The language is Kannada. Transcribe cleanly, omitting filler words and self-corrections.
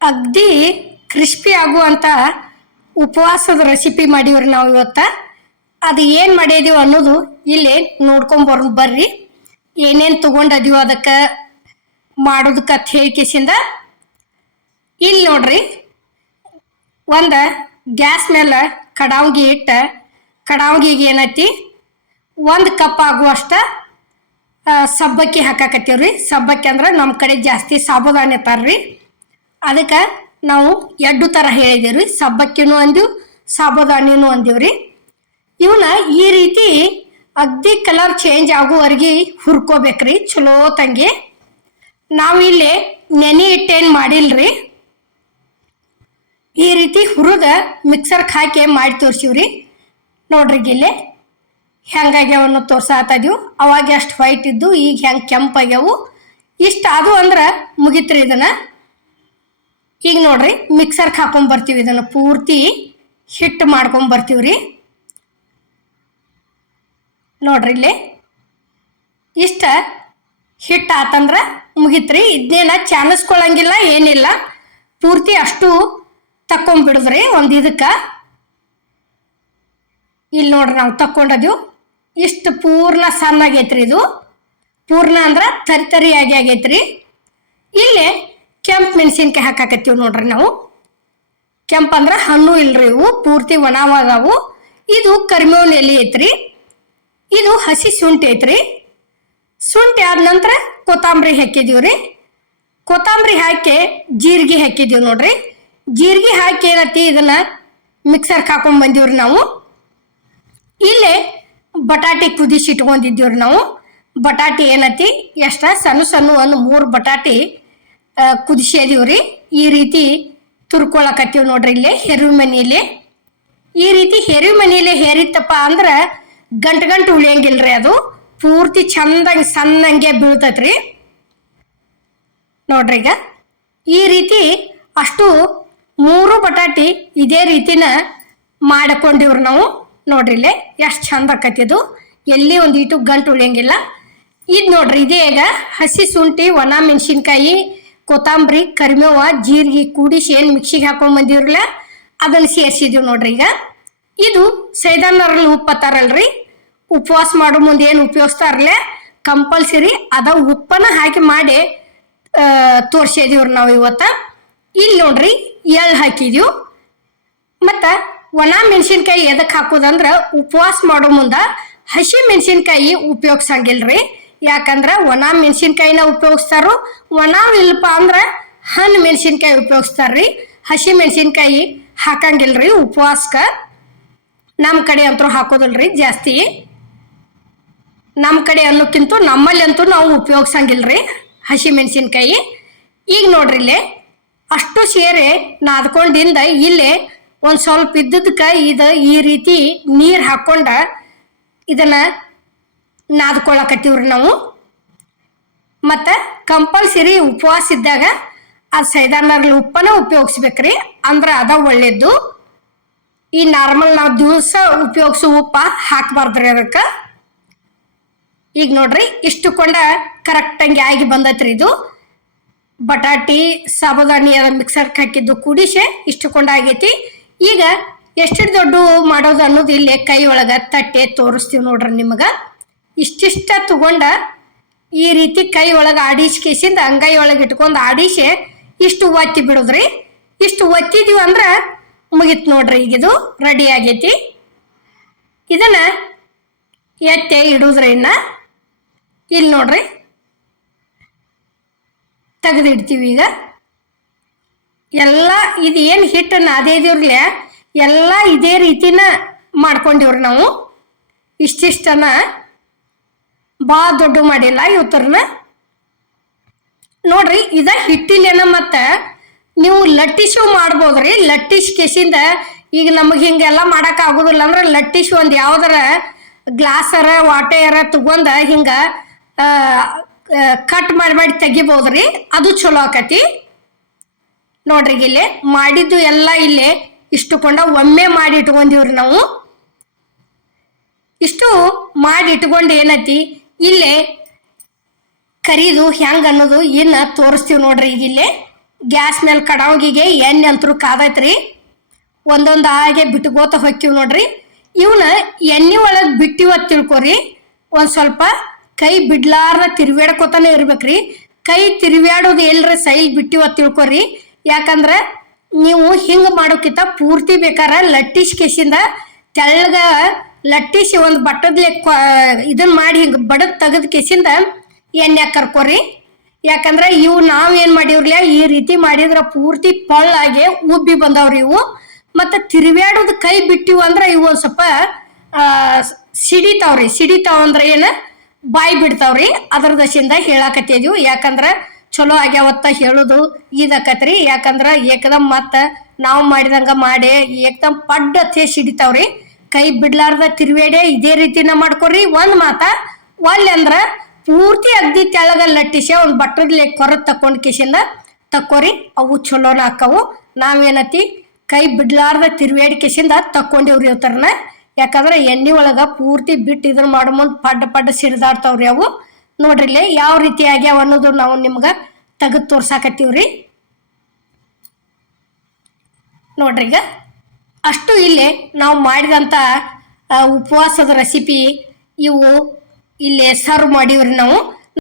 ಅಗ್ದಿ ಕ್ರಿಸ್ಪಿ ಆಗುವಂಥ ಉಪವಾಸದ ರೆಸಿಪಿ ಮಾಡೀವ್ರಿ ನಾವು ಇವತ್ತು. ಅದು ಏನು ಮಾಡಿದೀವಿ ಅನ್ನೋದು ಇಲ್ಲಿ ಬರ್ರಿ. ಏನೇನು ತೊಗೊಂಡದೀವೋ ಅದಕ್ಕೆ ಮಾಡೋದಕ್ಕೆ ಅಂತ ಹೇಳಿಕೆಸಿಂದ ಇಲ್ಲಿ ನೋಡ್ರಿ, ಒಂದು ಗ್ಯಾಸ್ ಮೇಲೆ ಕಡಾವ್ಗಿ ಇಟ್ಟು ಕಡಾವ್ಗಿಗೆ ಏನೈತಿ 1 ಕಪ್ ಆಗುವಷ್ಟ ಸಬ್ಬಕ್ಕಿ ಹಾಕಾಕತ್ತೀವ್ರಿ. ಸಬ್ಬಕ್ಕಿ ಅಂದ್ರೆ ನಮ್ಮ ಕಡೆ ಜಾಸ್ತಿ ಸಾಬುದಾನಿ ತಾರ್ರಿ. ಅದಕ್ಕೆ ನಾವು 2 ಥರ ಹೇಳಿದೀವ್ರಿ, ಸಬ್ಬಕ್ಕಿನೂ ಅಂದೀವಿ, ಸಾಬುದಾನಿನೂ ಅಂದೀವ್ರಿ. ಇವನ್ನ ಈ ರೀತಿ ಅಗ್ದಿ ಕಲರ್ ಚೇಂಜ್ ಆಗುವವರೆಗೆ ಹುರ್ಕೋಬೇಕ್ರಿ ಚಲೋ ತಂಗಿ. ನಾವಿಲ್ಲಿ ನೆನೆ ಇಟ್ಟೇನು ಮಾಡಿಲ್ರಿ, ಈ ರೀತಿ ಹುರಿದ ಮಿಕ್ಸರ್ಗೆ ಹಾಕಿ ಮಾಡಿ ತೋರಿಸಿವ್ರಿ. ನೋಡ್ರಿ ಗಿಲ್ಲೆ ಹೆಂಗಾಗ್ಯಾವನ್ನು ತೋರ್ಸಾತದೀವು. ಅವಾಗ ಅಷ್ಟು ವೈಟ್ ಇದ್ದು ಈಗ ಹೆಂಗೆ ಕೆಂಪಾಗ್ಯಾವು. ಇಷ್ಟ ಅದು ಅಂದ್ರೆ ಮುಗಿತ್ರಿ. ಇದನ್ನು ಈಗ ನೋಡ್ರಿ ಮಿಕ್ಸರ್ಗೆ ಹಾಕೊಂಡ್ಬರ್ತೀವಿ. ಇದನ್ನು ಪೂರ್ತಿ ಹಿಟ್ಟು ಮಾಡ್ಕೊಂಬರ್ತೀವ್ರಿ. ನೋಡ್ರಿ ಇಲ್ಲಿ ಇಷ್ಟ ಹಿಟ್ಟು ಆತಂದ್ರೆ ಮುಗಿತ್ರಿ. ಇದನ್ನೇನ ಚಾನಸ್ಕೊಳಂಗಿಲ್ಲ ಏನಿಲ್ಲ, ಪೂರ್ತಿ ಅಷ್ಟು ತಕ್ಕೊಂಬಿಡಿದ್ರಿ ಒಂದು ಇದಕ್ಕೆ. ಇಲ್ಲಿ ನೋಡ್ರಿ ನಾವು ತಕ್ಕೊಂಡದೀವು. ಇಷ್ಟು ಪೂರ್ಣ ಸಣ್ಣ ಆಗೈತ್ರಿ. ಇದು ಪೂರ್ಣ ಅಂದ್ರೆ ತರಿಯಾಗಿ ಆಗೈತ್ರಿ. ಇಲ್ಲಿ ಕೆಂಪು ಮೆಣಸಿನ್ಕಾಯಿ ಹಾಕಾಕತ್ತೀವಿ ನೋಡ್ರಿ ನಾವು. ಕೆಂಪು ಅಂದ್ರೆ ಹಣ್ಣು ಇಲ್ರಿ, ಇವು ಪೂರ್ತಿ ಒಣವಾದವು. ಇದು ಕರಿಬೇವಿನ ಎಲೆ ಐತ್ರಿ, ಇದು ಹಸಿ ಶುಂಠಿ ಐತ್ರಿ. ಶುಂಠಿ ಆದ ನಂತರ ಕೊತ್ತಂಬರಿ ಹಾಕಿದೀವ್ರಿ. ಕೊತ್ತಂಬರಿ ಹಾಕಿ ಜೀರಿಗೆ ಹಾಕಿದೀವಿ ನೋಡ್ರಿ. ಜೀರಿಗೆ ಹಾಕಿ ಏನತಿ ಇದನ್ನ ಮಿಕ್ಸರ್ಗೆ ಹಾಕೊಂಡ್ ಬಂದೀವ್ರಿ ನಾವು. ಇಲ್ಲೇ ಬಟಾಟೆ ಕುದಿಸಿ ಇಟ್ಕೊಂಡಿದ್ದೀವ್ರಿ ನಾವು. ಬಟಾಟೆ ಏನತಿ ಎಷ್ಟ ಸಣ್ಣ ಸಣ್ಣ ಒಂದು 3 ಬಟಾಟೆ ಕುದಿಸಿದೀವ್ರಿ. ಈ ರೀತಿ ತುರ್ಕೊಳಕತ್ತೀವಿ ನೋಡ್ರಿ. ಇಲ್ಲೇ ಹೆರಿವಿ ಮನೆಯಲ್ಲಿ ಈ ರೀತಿ ಹೆರಿವಿ ಮನೆಯಲ್ಲಿ ಹೇರಿತ್ತಪ್ಪ ಅಂದ್ರೆ ಗಂಟು ಉಳಿಯಂಗಿಲ್ರಿ. ಅದು ಪೂರ್ತಿ ಚಂದಾಗಿ ಸಣ್ಣಂಗೆ ಬೀಳ್ತೈತ್ರಿ. ನೋಡ್ರಿ ಈಗ ಈ ರೀತಿ ಅಷ್ಟು 3 ಬಟಾಟಿ ಇದೇ ರೀತಿನ ಮಾಡಿಕೊಂಡಿವ್ರಿ ನಾವು. ನೋಡ್ರಿ ಇಲ್ಲೇ ಎಷ್ಟು ಚಂದ ಆಕತಿದು, ಎಲ್ಲಿ ಒಂದು ಇಟು ಗಂಟು ಉಳಿಯಂಗಿಲ್ಲ. ಇದು ನೋಡ್ರಿ ಇದೇ ಈಗ ಹಸಿ ಶುಂಠಿ, ಒಣ ಮೆಣಸಿನ್ಕಾಯಿ, ಕೊತ್ತಂಬರಿ, ಕರಿಬೇವ, ಜೀರಿಗೆ ಕೂಡಿಸಿ ಏನು ಮಿಕ್ಸಿಗೆ ಹಾಕೊಂಡ್ ಬಂದಿವ್ರಲ್ಲ ಅದನ್ನು ಸೇರಿಸಿದೀವಿ ನೋಡ್ರಿ. ಈಗ ಇದು ಸೈದಾನರಲ್ಲಿ ಉಪ್ಪತ್ತಾರಲ್ರಿ, ಉಪವಾಸ ಮಾಡೋ ಮುಂದೆ ಏನು ಉಪಯೋಗಿಸ್ತಾರಲ್ಲ ಕಂಪಲ್ಸರಿ ಅದ ಉಪ್ಪನ್ನ ಹಾಕಿ ಮಾಡಿ ತೋರ್ಸಿದೀವ್ರಿ ನಾವು ಇವತ್ತ. ಇಲ್ಲಿ ನೋಡ್ರಿ ಎಳ್ಳು ಹಾಕಿದೀವಿ. ಮತ್ತು ಒಣ ಮೆಣಸಿನ್ಕಾಯಿ ಎದಕ್ಕೆ ಹಾಕೋದಂದ್ರೆ ಉಪವಾಸ ಮಾಡೋ ಮುಂದೆ ಹಸಿ ಮೆಣಸಿನ್ಕಾಯಿ ಉಪಯೋಗಿಸಂಗಿಲ್ರಿ. ಯಾಕಂದ್ರೆ ಒಣ ಮೆಣಸಿನ್ಕಾಯಿನ ಉಪಯೋಗಿಸ್ತಾರೋ, ಒಣ ಇಲ್ಲಪ್ಪ ಅಂದ್ರೆ ಹಣ್ಣು ಮೆಣಸಿನ್ಕಾಯಿ ಉಪಯೋಗಿಸ್ತಾರ್ರಿ. ಹಸಿ ಮೆಣಸಿನ್ಕಾಯಿ ಹಾಕಂಗಿಲ್ರಿ ಉಪವಾಸಕ್ಕೆ. ನಮ್ಮ ಕಡೆ ಅಂತೂ ಹಾಕೋದಿಲ್ರಿ ಜಾಸ್ತಿ. ನಮ್ಮ ಕಡೆ ಅನ್ನೋಕ್ಕಿಂತ ನಮ್ಮಲ್ಲಿ ಅಂತೂ ನಾವು ಉಪಯೋಗಿಸಂಗಿಲ್ರಿ ಹಸಿ ಮೆಣಸಿನ್ಕಾಯಿ. ಈಗ ನೋಡ್ರಿ ಇಲ್ಲೇ ಅಷ್ಟು ಸೇರೆ ನಾದ್ಕೊಂಡಿಂದ ಇಲ್ಲೇ ಒಂದು ಸ್ವಲ್ಪ ಇದ್ದದಕ್ಕೆ ಇದು ಈ ರೀತಿ ನೀರು ಹಾಕ್ಕೊಂಡ ಇದನ್ನು ನಾದ್ಕೊಳಕತ್ತೀವ್ರಿ ನಾವು. ಮತ್ತು ಕಂಪಲ್ಸರಿ ಉಪವಾಸ ಇದ್ದಾಗ ಅದು ಸೈದಾನಲ್ಲಿ ಉಪ್ಪನ್ನ ಉಪಯೋಗಿಸ್ಬೇಕ್ರಿ, ಅಂದ್ರೆ ಅದ ಒಳ್ಳೇದು. ಈ ನಾರ್ಮಲ್ ನಾವು ದಿವಸ ಉಪಯೋಗಿಸೋ ಉಪ್ಪ ಹಾಕಬಾರ್ದ್ರಿ ಅದಕ್ಕೆ. ಈಗ ನೋಡ್ರಿ ಇಷ್ಟು ಕೊಂಡ ಕರೆಕ್ಟಂಗೆ ಆಗಿ ಬಂದೈತ್ರಿ. ಇದು ಬಟಾಟಿ ಸಾಬುದಾನಿ ಮಿಕ್ಸರ್ಗೆ ಹಾಕಿದ್ದು ಕೂಡಿಸಿ ಇಷ್ಟು ಕೊಂಡ ಆಗೈತಿ. ಈಗ ಎಷ್ಟು ದೊಡ್ಡ ಮಾಡೋದು ಅನ್ನೋದು ಇಲ್ಲಿ ಕೈ ಒಳಗೆ ತಟ್ಟೆ ತೋರಿಸ್ತೀವಿ ನೋಡ್ರಿ ನಿಮಗೆ. ಇಷ್ಟಿಷ್ಟ ತಗೊಂಡ ಈ ರೀತಿ ಕೈ ಒಳಗೆ ಆಡಿಸ್ಕೇಸಿಂದ ಅಂಗೈ ಒಳಗೆ ಇಟ್ಕೊಂಡು ಆಡಿಸಿ ಇಷ್ಟು ಒತ್ತಿ ಬಿಡೋದ್ರಿ. ಇಷ್ಟು ಒತ್ತಿದೀವಿ ಅಂದ್ರೆ ಮುಗಿತು ನೋಡ್ರಿ. ಈಗ ಇದು ರೆಡಿ ಆಗೈತಿ. ಇದನ್ನ ಎತ್ತೆ ಇಡುದ್ರಿ. ಇನ್ನ ಇಲ್ಲಿ ನೋಡ್ರಿ ತೆಗೆದಿಡ್ತೀವಿ. ಈಗ ಎಲ್ಲ ಇದು ಏನು ಹಿಟ್ಟನ್ನು ಅದೇದಿವ್ರಲ್ಲ ಎಲ್ಲ ಇದೇ ರೀತಿನ ಮಾಡ್ಕೊಂಡಿವ್ರಿ ನಾವು. ಇಷ್ಟಿಷ್ಟನ ಭಾಳ ದೊಡ್ಡ ಮಾಡಿಲ್ಲ ಇವತ್ತರನ್ನ. ನೋಡ್ರಿ ಇದ ಹಿಟ್ಟಿಲೇನ ಮತ್ತು ನೀವು ಲಟ್ಟಿಸು ಮಾಡ್ಬೋದ್ರಿ. ಲಟ್ಟಿಸ್ ಕೆಸಿಂದ ಈಗ ನಮಗೆ ಹಿಂಗೆಲ್ಲ ಮಾಡೋಕೆ ಆಗೋದಿಲ್ಲ ಅಂದ್ರೆ ಲಟ್ಟಿಸು ಒಂದು ಯಾವ್ದಾರ ಗ್ಲಾಸರ ವಾಟೆಯರ ತಗೊಂಡ ಹಿಂಗೆ ಕಟ್ ಮಾಡಿ ತೆಗಿಬೋದ್ರಿ, ಅದು ಚಲೋ ಆಕತಿ. ನೋಡ್ರಿ ಇಲ್ಲೇ ಮಾಡಿದ್ದು ಎಲ್ಲ ಇಲ್ಲೇ ಇಷ್ಟು ಕೊಂಡ ಒಮ್ಮೆ ಮಾಡಿ ಇಟ್ಕೊಂಡಿವ್ರಿ ನಾವು. ಇಷ್ಟು ಮಾಡಿ ಇಟ್ಕೊಂಡು ಏನೈತಿ ಇಲ್ಲೇ ಕರಿದು ಹೆಂಗೆ ಅನ್ನೋದು ಇನ್ನು ತೋರಿಸ್ತೀವಿ ನೋಡ್ರಿ. ಈಗ ಇಲ್ಲೇ ಗ್ಯಾಸ್ ಮೇಲೆ ಕಡಾವಗಿಗೆ ಎಣ್ಣೆ ಅಂತರೂ ಕಾದೈತ್ರಿ. ಒಂದೊಂದು ಹಾಗೆ ಬಿಟ್ಕೋತ ಹೊಕ್ಕಿವ್ ನೋಡ್ರಿ. ಇವನ್ನ ಎಣ್ಣೆ ಒಳಗೆ ಬಿಟ್ಟಿವ ತಿಳ್ಕೊರಿ. ಒಂದು ಸ್ವಲ್ಪ ಕೈ ಬಿಡ್ಲಾರ್ದ ತಿರ್ವ್ಯಾಡ್ಕೋತಾನೆ ಇರ್ಬೇಕ್ರಿ. ಕೈ ತಿರ್ವ್ಯಾಡೋದು ಎಲ್ರ ಸೈಲ್ ಬಿಟ್ಟಿವ ತಿಳ್ಕೊರಿ. ಯಾಕಂದ್ರೆ ನೀವು ಹಿಂಗೆ ಮಾಡೋಕ್ಕಿಂತ ಪೂರ್ತಿ ಬೇಕಾರ ಲಟ್ಟಿಸ್ ಕೆಸಿಂದ ತೆಳ್ಳಗ ಲಟ್ಟಿಸಿ ಒಂದು ಬಟ್ಟದ್ಲೆ ಇದನ್ನ ಮಾಡಿ ಹಿಂಗೆ ಬಡದ್ ತೆಗೆದ ಕೆಸಿಂದ ಎಣ್ಣೆ ಕರ್ಕೋರಿ. ಯಾಕಂದ್ರೆ ಇವು ನಾವೇನು ಮಾಡಿವ್ರಲ್ಲ ಈ ರೀತಿ ಮಾಡಿದ್ರೆ ಪೂರ್ತಿ ಪಳ್ಳಾಗೆ ಉಬ್ಬಿ ಬಂದವ್ರಿ ಇವು. ಮತ್ತು ತಿರ್ವ್ಯಾಡೋದು ಕೈ ಬಿಟ್ಟಿವು ಅಂದ್ರೆ ಇವು ಒಂದು ಸ್ವಲ್ಪ ಸಿಡಿತಾವ್ ಅಂದ್ರೆ ಏನು ಬಾಯಿ ಬಿಡ್ತಾವ್ರಿ. ಅದ್ರ ದಶಿಂದ ಹೇಳಾಕತ್ತಿದ್ವು. ಯಾಕಂದ್ರೆ ಚಲೋ ಆಗ್ಯಾವತ್ತ ಹೇಳೋದು ಇದಕ್ಕತ್ರಿ. ಯಾಕಂದ್ರೆ ಏಕದಮ್ ಮತ್ತು ನಾವು ಮಾಡಿದಂಗೆ ಮಾಡಿ ಏಕದಮ್ ಪಡ್ಡತ್ತೆ ಸಿಡಿತಾವ್ರಿ. ಕೈ ಬಿಡ್ಲಾರ್ದ ತಿರ್ವೇಡೆ ಇದೇ ರೀತಿನ ಮಾಡ್ಕೊರಿ. ಒಂದು ಮಾತ ಒಲ್ಲೆ ಅಂದ್ರೆ ಪೂರ್ತಿ ಅಗ್ದಿ ತೆಳಗ ಲಟ್ಟಿಸಿ ಒಂದು ಬಟ್ಟದ್ಲೆ ಕೊರದ್ ತಕೊಂಡು ಕಿಸಿಂದ ತಕ್ಕೋರಿ. ಅವು ಚಲೋನ ಹಾಕವು. ನಾವೇನತಿ ಕೈ ಬಿಡ್ಲಾರ್ದ ತಿರ್ವೇಡಿ ಕಿಸಿಂದ ತಕ್ಕೊಂಡಿವ್ರಿ ಇವತ್ತರನ. ಯಾಕಂದ್ರೆ ಎಣ್ಣೆ ಒಳಗೆ ಪೂರ್ತಿ ಬಿಟ್ಟು ಇದನ್ನ ಮಾಡೋ ಮುಂದೆ ಪಡ್ಡ ಸಿಡ್ದಾಡ್ತಾವ್ರಿ ಅವು. ನೋಡ್ರಿಲ್ಲೇ ಯಾವ ರೀತಿ ಆಗ್ಯಾವ ಅನ್ನೋದು ನಾವು ನಿಮ್ಗೆ ತೆಗೆದು ತೋರ್ಸಾಕತ್ತೀವ್ರಿ. ನೋಡ್ರಿ ಈಗ ಅಷ್ಟು ಇಲ್ಲೇ ನಾವು ಮಾಡಿದಂಥ ಉಪವಾಸದ ರೆಸಿಪಿ ಇವು ಇಲ್ಲೇ ಸರ್ವ್ ಮಾಡೀವ್ರಿ ನಾವು.